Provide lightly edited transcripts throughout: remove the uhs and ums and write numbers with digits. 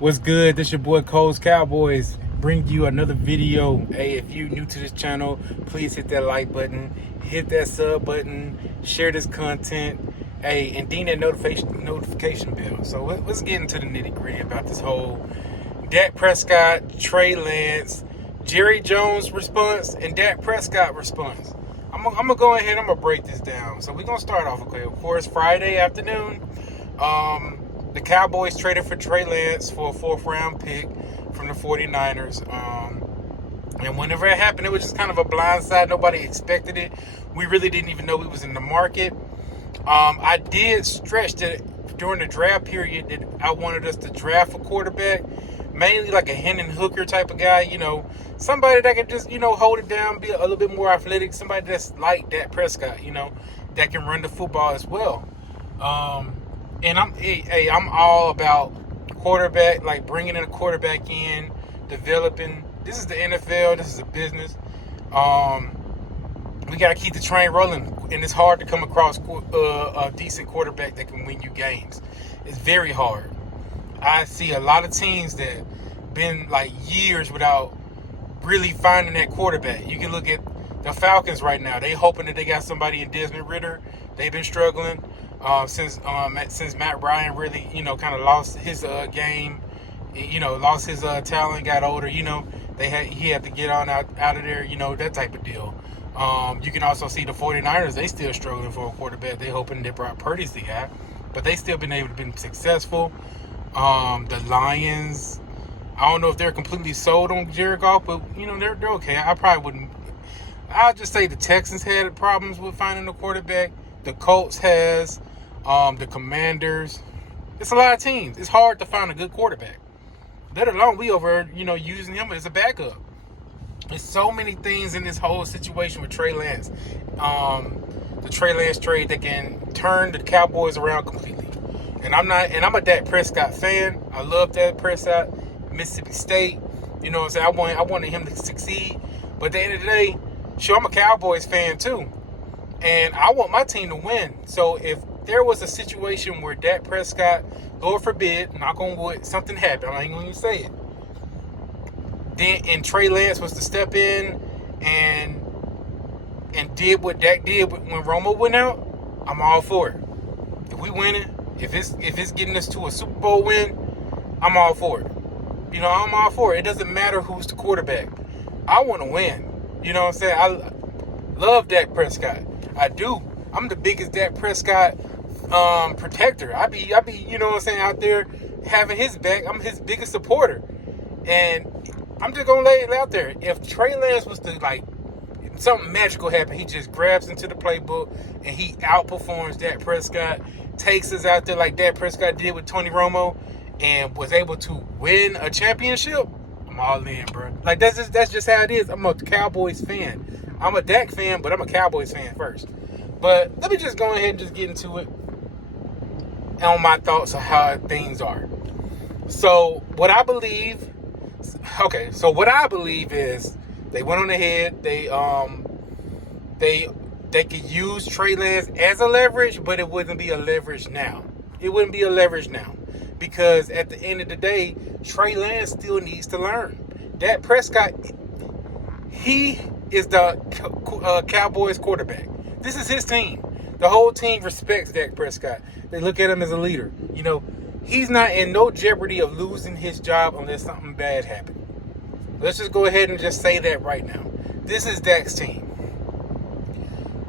What's good? This your boy Cole's Cowboys. Bring you another video. Hey, if you new to this channel, please hit that like button, hit that sub button, share this content. Hey, and ding that notification bell. So let's get into the nitty gritty about this whole Dak Prescott, Trey Lance, Jerry Jones response, and Dak Prescott response. I'm gonna go ahead. I'm gonna break this down. So we're gonna start off. Okay, of course, Friday afternoon. The Cowboys traded for Trey Lance for a 4th-round pick from the 49ers. And whenever it happened, it was just kind of a blindside. Nobody expected it. We really didn't even know he was in the market. I did stretch that during the draft period that I wanted us to draft a quarterback, mainly like a Hendon Hooker type of guy, somebody that can just, hold it down, be a little bit more athletic, somebody that's like Dak Prescott, that can run the football as well. And I'm all about quarterback, like bringing in a quarterback in, developing. This is the NFL. This is a business. We got to keep the train rolling, and it's hard to come across a decent quarterback that can win you games. It's very hard. I see a lot of teams that been like years without really finding that quarterback. You can look at the Falcons right now. They hoping that they got somebody in Desmond Ridder. They've been struggling since Matt Ryan really, kind of lost his game, lost his talent, got older. He had to get on out of there, that type of deal. You can also see the 49ers, they still struggling for a quarterback. They hoping they brought Purdy's the guy, but they still been able to be successful. The Lions, I don't know if they're completely sold on Jared Goff, but they're okay. I probably wouldn't. I'll just say the Texans had problems with finding a quarterback. The Colts has, the Commanders. It's a lot of teams. It's hard to find a good quarterback. Let alone we over, using him as a backup. There's so many things in this whole situation with Trey Lance. The Trey Lance trade that can turn the Cowboys around completely. And I'm a Dak Prescott fan. I love Dak Prescott, Mississippi State. You know what I'm saying? I wanted him to succeed. But at the end of the day, sure, I'm a Cowboys fan too. And I want my team to win. So if there was a situation where Dak Prescott, Lord forbid, knock on wood, something happened, I ain't going to even say it. And Trey Lance was to step in and did what Dak did when Romo went out, I'm all for it. If we win it, if it's getting us to a Super Bowl win, I'm all for it. I'm all for it. It doesn't matter who's the quarterback. I want to win. You know what I'm saying? I love Dak Prescott. I do. I'm the biggest Dak Prescott protector. I be, out there having his back. I'm his biggest supporter. And I'm just going to lay it out there. If Trey Lance was to, something magical happen, he just grabs into the playbook and he outperforms Dak Prescott, takes us out there like Dak Prescott did with Tony Romo, and was able to win a championship, I'm all in, bro. That's just how it is. I'm a Cowboys fan. I'm a Dak fan, but I'm a Cowboys fan first. But let me just go ahead and just get into it on my thoughts of how things are. So what I believe is they went on ahead. They could use Trey Lance as a leverage, but it wouldn't be a leverage now. It wouldn't be a leverage now. Because at the end of the day, Trey Lance still needs to learn. Dak Prescott, he is the Cowboys quarterback. This is his team. The whole team respects Dak Prescott. They look at him as a leader. He's not in no jeopardy of losing his job unless something bad happens. Let's just go ahead and just say that right now. This is Dak's team.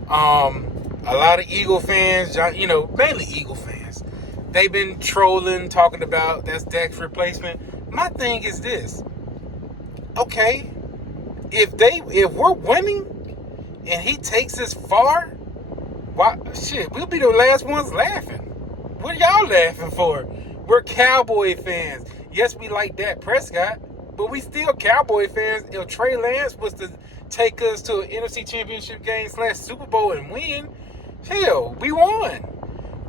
A lot of Eagle fans, mainly Eagle fans, they've been trolling, talking about that's Dak's replacement. My thing is this. Okay, if we're winning and he takes us far, we'll be the last ones laughing. What are y'all laughing for? We're Cowboy fans. Yes, we like Dak Prescott, but we still Cowboy fans. If Trey Lance was to take us to an NFC Championship game / Super Bowl and win, hell, we won.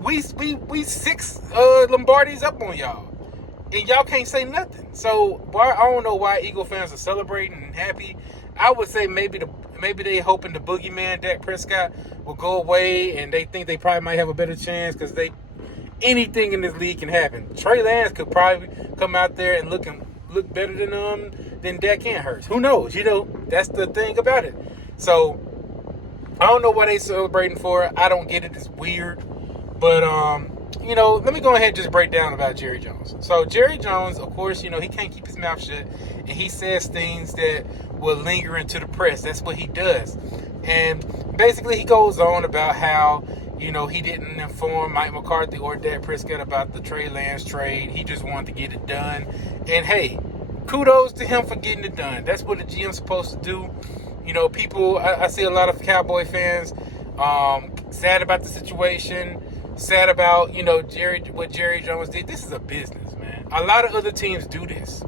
We 6 Lombardis up on y'all. And y'all can't say nothing. So I don't know why Eagle fans are celebrating and happy. I would say maybe they hoping the boogeyman Dak Prescott will go away, and they think they probably might have a better chance because anything in this league can happen. Trey Lance could probably come out there and look better than Dak and Hurts. Who knows? That's the thing about it. So I don't know what they celebrating for. I don't get it. It's weird. But let me go ahead and just break down about Jerry Jones. So Jerry Jones, of course, he can't keep his mouth shut, and he says things that will linger into the press. That's what he does. And basically he goes on about how he didn't inform Mike McCarthy or Dak Prescott about the Trey Lance trade. He just wanted to get it done. And hey, kudos to him for getting it done. That's what the GM's supposed to do. People, I see a lot of Cowboy fans sad about the situation, sad about, what Jerry Jones did. This is a business, man. A lot of other teams do this.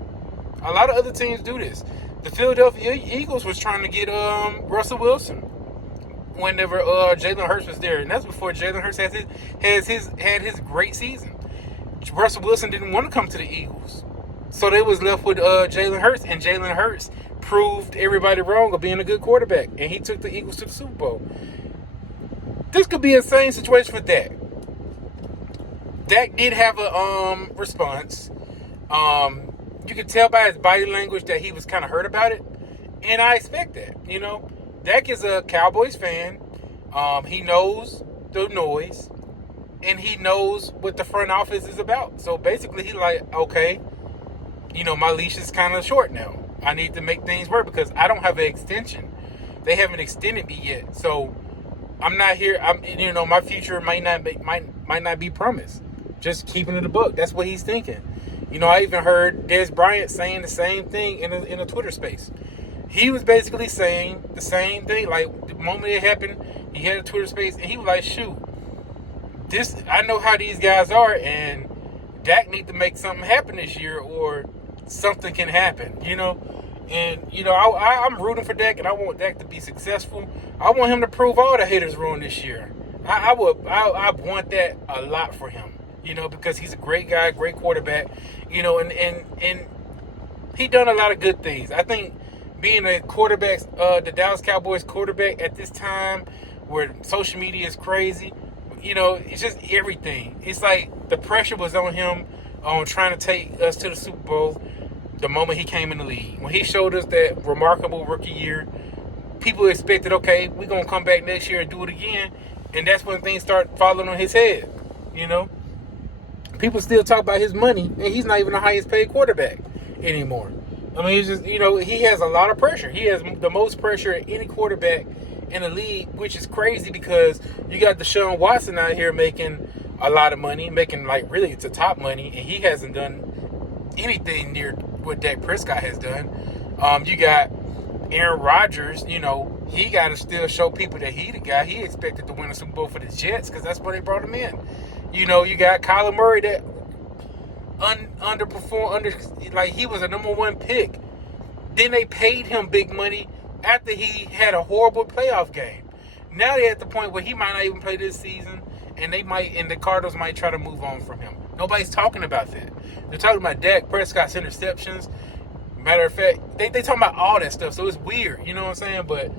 The Philadelphia Eagles was trying to get Russell Wilson whenever Jalen Hurts was there, and that's before Jalen Hurts had his great season. Russell Wilson didn't want to come to the Eagles, so they was left with Jalen Hurts, and Jalen Hurts proved everybody wrong of being a good quarterback, and he took the Eagles to the Super Bowl. This could be a same situation for Dak. Dak did have a response. You could tell by his body language that he was kind of hurt about it, and I expect that. Dak is a Cowboys fan. He knows the noise, and he knows what the front office is about. So basically, he's like, okay, my leash is kind of short now. I need to make things work because I don't have an extension. They haven't extended me yet, so I'm not here. My future might not be promised. Just keeping it a book. That's what he's thinking. I even heard Des Bryant saying the same thing in a Twitter space. He was basically saying the same thing. Like, the moment it happened, he had a Twitter space, and he was like, shoot, I know how these guys are, and Dak need to make something happen this year, or something can happen, And, I'm rooting for Dak, and I want Dak to be successful. I want him to prove all the haters wrong this year. I want that a lot for him, because he's a great guy, great quarterback, and he done a lot of good things. I think being a quarterback, the Dallas Cowboys quarterback at this time where social media is crazy, it's just everything. It's like the pressure was on him on trying to take us to the Super Bowl the moment he came in the league. When he showed us that remarkable rookie year, people expected, okay, we're going to come back next year and do it again. And that's when things start falling on his head, People still talk about his money, and he's not even the highest paid quarterback anymore. I mean, it's just, he has a lot of pressure. He has the most pressure of any quarterback in the league, which is crazy because you got Deshaun Watson out here making a lot of money, making, like, really it's the top money, and he hasn't done anything near what Dak Prescott has done. You got Aaron Rodgers, he got to still show people that he the guy. He expected to win a Super Bowl for the Jets because that's where they brought him in. You got Kyler Murray that underperformed, like he was a number one pick. Then they paid him big money after he had a horrible playoff game. Now they're at the point where he might not even play this season, and the Cardinals might try to move on from him. Nobody's talking about that. They're talking about Dak Prescott's interceptions. Matter of fact, they talking about all that stuff, so it's weird, you know what I'm saying? But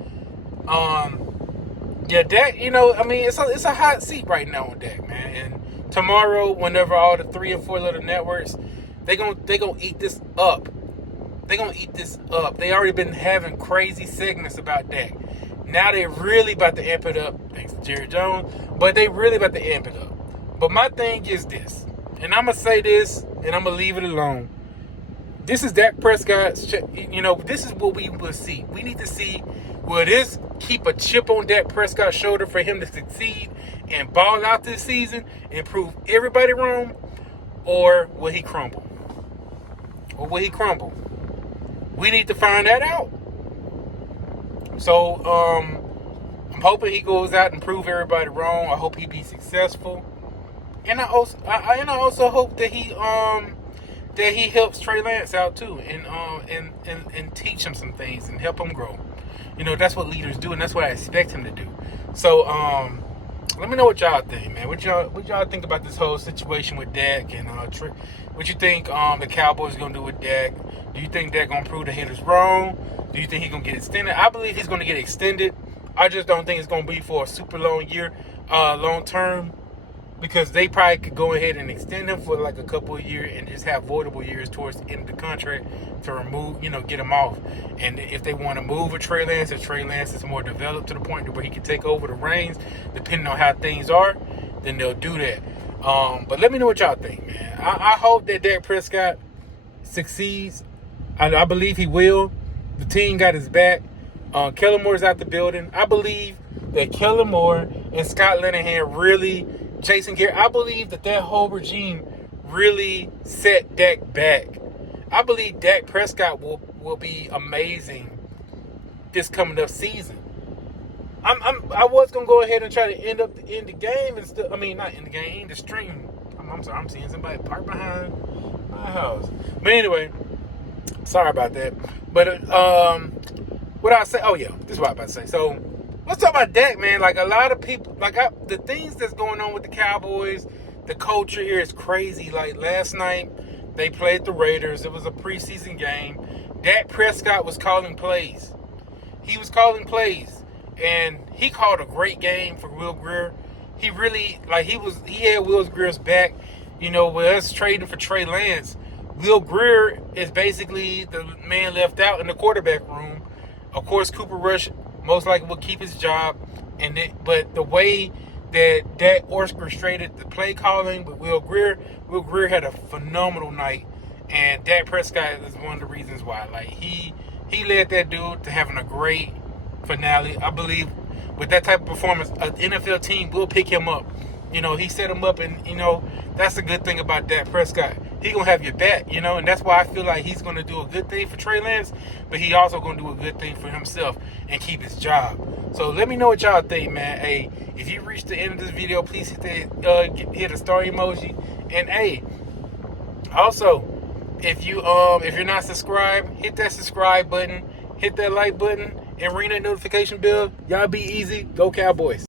Dak, it's a hot seat right now on Dak, man. And tomorrow, whenever all the 3 and 4 little networks, they gonna eat this up. They already been having crazy segments about Dak. Now they're really about to amp it up, thanks to Jerry Jones. But they really about to amp it up. But my thing is this, and I'm gonna say this, and I'm gonna leave it alone. This is Dak Prescott's, this is what we will see. We need to see, will this keep a chip on Dak Prescott's shoulder for him to succeed and ball out this season and prove everybody wrong, or will he crumble? We need to find that out. So, I'm hoping he goes out and prove everybody wrong. I hope he be successful. And I also hope that he helps Trey Lance out too, and teach him some things and help him grow. That's what leaders do, and that's what I expect him to do. So, let me know what y'all think, man. What y'all think about this whole situation with Dak, and what you think the Cowboys gonna do with Dak? Do you think Dak gonna prove the haters wrong? Do you think he's gonna get extended? I believe he's gonna get extended. I just don't think it's gonna be for a super long year, long term. because they probably could go ahead and extend him for like a couple of years and just have voidable years towards the end of the contract to remove, get him off. And if they want to move a Trey Lance, if Trey Lance is more developed to the point where he can take over the reins, depending on how things are, then they'll do that. But let me know what y'all think, man. I hope that Dak Prescott succeeds. I believe he will. The team got his back. Kellen Moore's out the building. I believe that Kellen Moore and Scott Linehan really, Jason Garrett, I believe that whole regime really set Dak back. I believe Dak Prescott will be amazing this coming up season. I was gonna go ahead and try to end the game and stuff. I mean, not end the game, end the stream. I'm sorry, I'm seeing somebody park behind my house. But anyway, sorry about that. But what I say? Oh yeah, this is what I'm about to say. So let's talk about Dak, man. Like a lot of people, the things that's going on with the Cowboys, the culture here is crazy. Like last night, they played the Raiders. It was a preseason game. Dak Prescott was calling plays. He was calling plays, and he called a great game for Will Grier. He really, he had Will Grier's back. With us trading for Trey Lance, Will Grier is basically the man left out in the quarterback room. Of course, Cooper Rush most likely will keep his job, but the way that Dak orchestrated the play calling with Will Grier had a phenomenal night, and Dak Prescott is one of the reasons why. Like he led that dude to having a great finale. I believe with that type of performance, an NFL team will pick him up. He set him up, and that's the good thing about Dak Prescott. He gonna have your back, and that's why I feel like he's gonna do a good thing for Trey Lance, but he also gonna do a good thing for himself and keep his job. So let me know what y'all think, man. Hey, if you reach the end of this video, please hit the star emoji. And hey, also, if you're not subscribed, hit that subscribe button, hit that like button, and ring that notification bell. Y'all be easy. Go Cowboys.